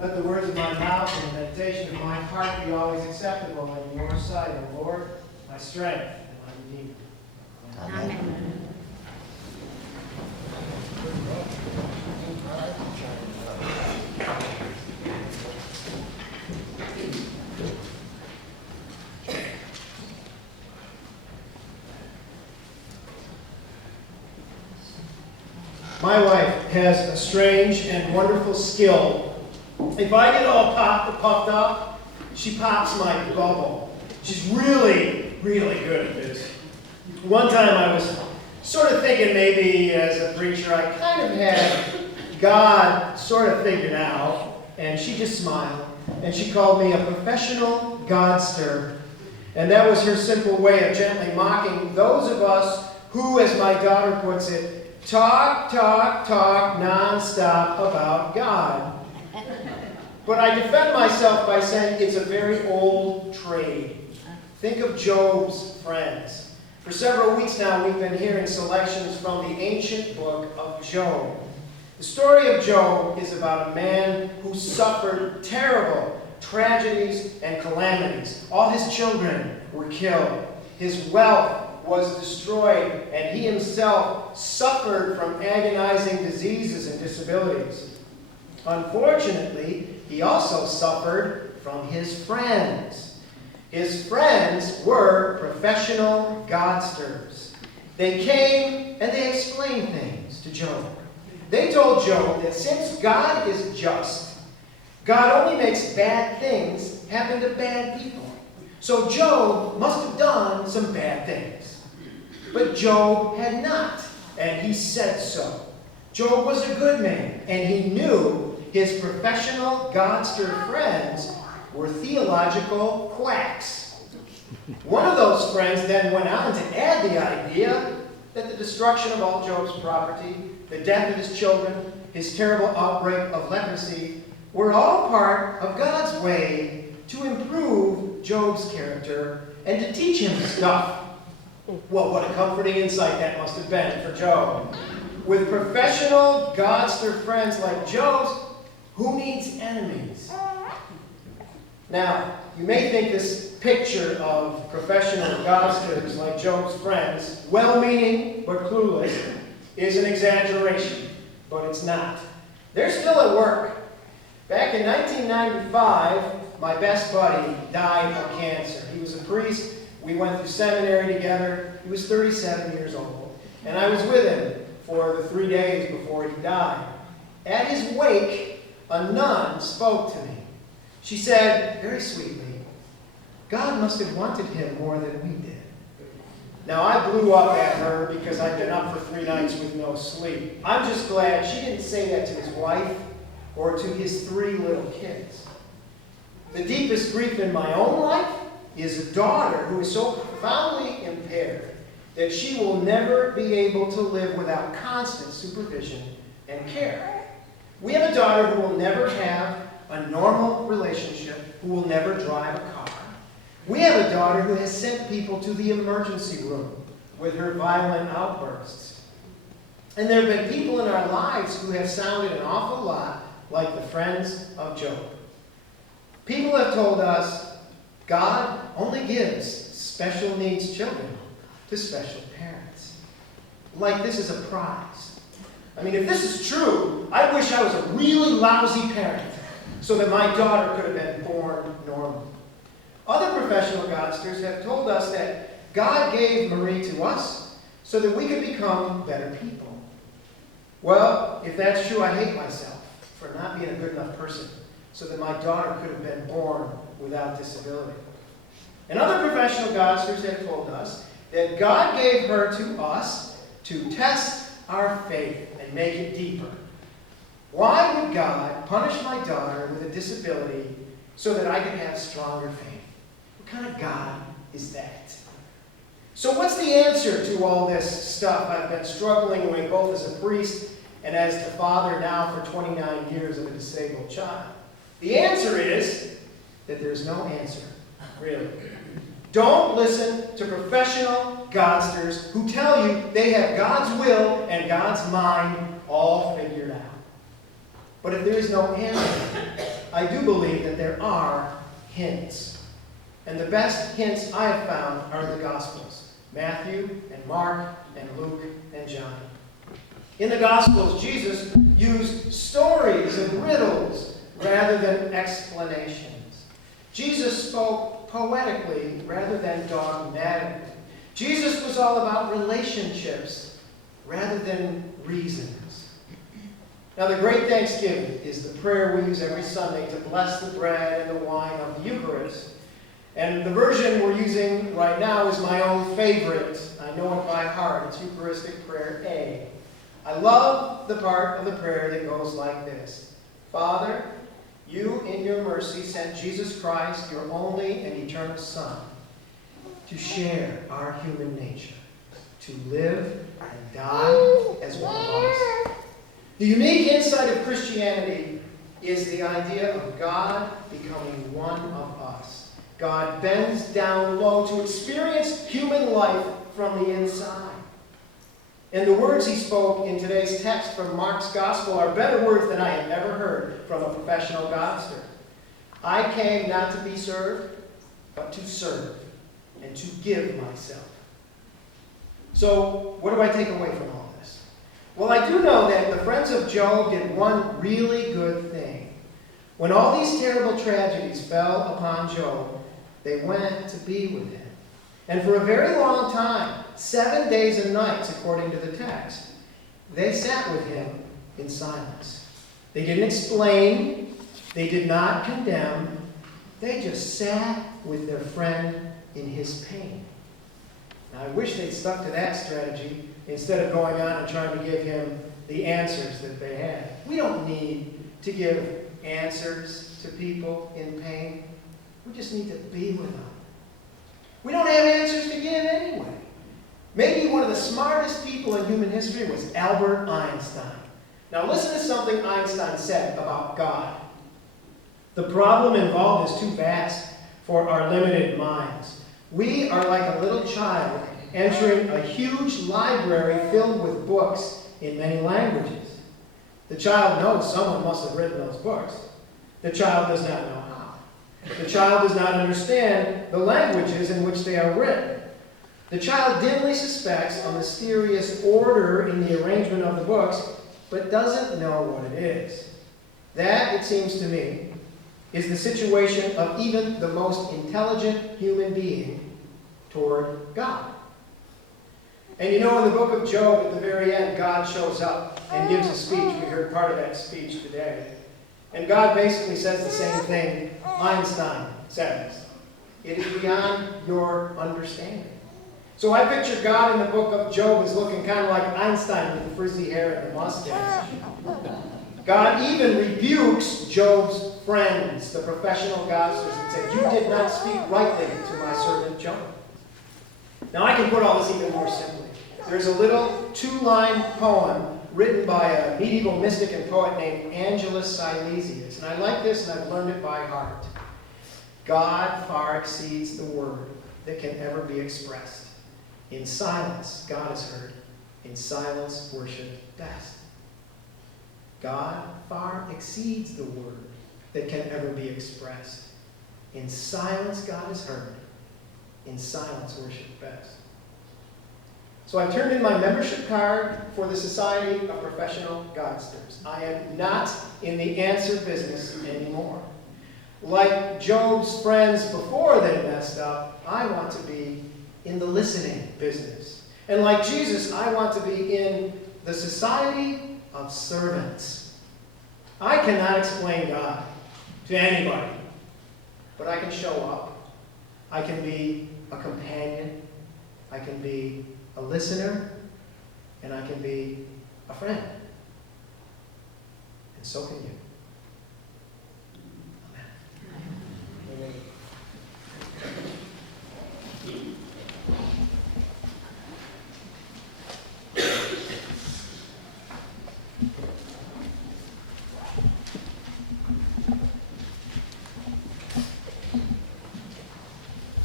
Let the words of my mouth and the meditation of my heart be always acceptable in your sight, O Lord, my strength and my Redeemer. Amen. My wife has a strange and wonderful skill. If I get all puffed up, she pops my bubble. She's really, really good at this. One time I was sort of thinking maybe as a preacher I kind of had God sort of figured out, and she just smiled, and she called me a professional Godster. And that was her simple way of gently mocking those of us who, as my daughter puts it, talk nonstop about God. But I defend myself by saying it's a very old trade. Think of Job's friends. For several weeks now, we've been hearing selections from the ancient book of Job. The story of Job is about a man who suffered terrible tragedies and calamities. All his children were killed. His wealth was destroyed, and he himself suffered from agonizing diseases and disabilities. Unfortunately, he also suffered from his friends. His friends were professional Godsters. They came and they explained things to Job. They told Job that since God is just, God only makes bad things happen to bad people. So Job must have done some bad things. But Job had not, and he said so. Job was a good man, and he knew his professional Godster friends were theological quacks. One of those friends then went on to add the idea that the destruction of all Job's property, the death of his children, his terrible outbreak of leprosy, were all part of God's way to improve Job's character and to teach him stuff. Well, what a comforting insight that must have been for Job. With professional Godster friends like Job's, who needs enemies? Now, you may think this picture of professional Godsters like Job's friends, well-meaning but clueless, is an exaggeration, but it's not. They're still at work. Back in 1995, my best buddy died of cancer. He was a priest. We went through seminary together. He was 37 years old. And I was with him for the 3 days before he died. At his wake, a nun spoke to me. She said, very sweetly, God must have wanted him more than we did. Now, I blew up at her because I'd been up for 3 nights with no sleep. I'm just glad she didn't say that to his wife or to his 3 little kids. The deepest grief in my own life is a daughter who is so profoundly impaired that she will never be able to live without constant supervision and care. We have a daughter who will never have a normal relationship, who will never drive a car. We have a daughter who has sent people to the emergency room with her violent outbursts. And there have been people in our lives who have sounded an awful lot like the friends of Job. People have told us God only gives special needs children to special parents. Like this is a prize. I mean, if this is true, I wish I was a really lousy parent so that my daughter could have been born normal. Other professional Godsters have told us that God gave Marie to us so that we could become better people. Well, if that's true, I hate myself for not being a good enough person so that my daughter could have been born without disability. And other professional Godsters have told us that God gave her to us to test our faith and make it deeper. Why would God punish my daughter with a disability so that I could have stronger faith? What kind of God is that? So what's the answer to all this stuff I've been struggling with both as a priest and as the father now for 29 years of a disabled child? The answer is that there's no answer, really. Don't listen to professional Godsters who tell you they have God's will and God's mind all figured out. But if there is no answer, I do believe that there are hints. And the best hints I have found are in the Gospels: Matthew and Mark and Luke and John. In the Gospels, Jesus used stories and riddles rather than explanations. Jesus spoke poetically rather than dogmatically. Jesus was all about relationships rather than reasons. Now, the Great Thanksgiving is the prayer we use every Sunday to bless the bread and the wine of the Eucharist. And the version we're using right now is my own favorite. I know it by heart. It's Eucharistic Prayer A. I love the part of the prayer that goes like this: Father, you in your mercy sent Jesus Christ, your only and eternal Son, to share our human nature, to live and die as one of us. The unique insight of Christianity is the idea of God becoming one of us. God bends down low to experience human life from the inside. And the words he spoke in today's text from Mark's Gospel are better words than I have ever heard from a professional godster. I came not to be served, but to serve and to give myself. So, what do I take away from all this? Well, I do know that the friends of Job did one really good thing. When all these terrible tragedies fell upon Job, they went to be with him. And for a very long time, 7 days and nights, according to the text, they sat with him in silence. They didn't explain. They did not condemn. They just sat with their friend in his pain. Now, I wish they'd stuck to that strategy instead of going on and trying to give him the answers that they had. We don't need to give answers to people in pain. We just need to be with them. We don't have answers to give anyway. Maybe one of the smartest people in human history was Albert Einstein. Now listen to something Einstein said about God. The problem involved is too vast for our limited minds. We are like a little child entering a huge library filled with books in many languages. The child knows someone must have written those books. The child does not know how. The child does not understand the languages in which they are written. The child dimly suspects a mysterious order in the arrangement of the books, but doesn't know what it is. That, it seems to me, is the situation of even the most intelligent human being toward God. And you know, in the book of Job, at the very end, God shows up and gives a speech. We heard part of that speech today. And God basically says the same thing Einstein says. It is beyond your understanding. So I picture God in the book of Job as looking kind of like Einstein with the frizzy hair and the mustache. God even rebukes Job's friends, the professional godsters, and said, "You did not speak rightly to my servant Job." Now I can put all this even more simply. There's a little two-line poem written by a medieval mystic and poet named Angelus Silesius. And I like this, and I've learned it by heart. God far exceeds the word that can ever be expressed. In silence, God is heard. In silence, worship best. God far exceeds the word that can ever be expressed. In silence, God is heard. In silence, worship best. So I turned in my membership card for the Society of Professional Godsters. I am not in the answer business anymore. Like Job's friends before they messed up, I want to be in the listening business. And like Jesus, I want to be in the society of servants. I cannot explain God to anybody, but I can show up. I can be a companion. I can be a listener, and I can be a friend. And so can you.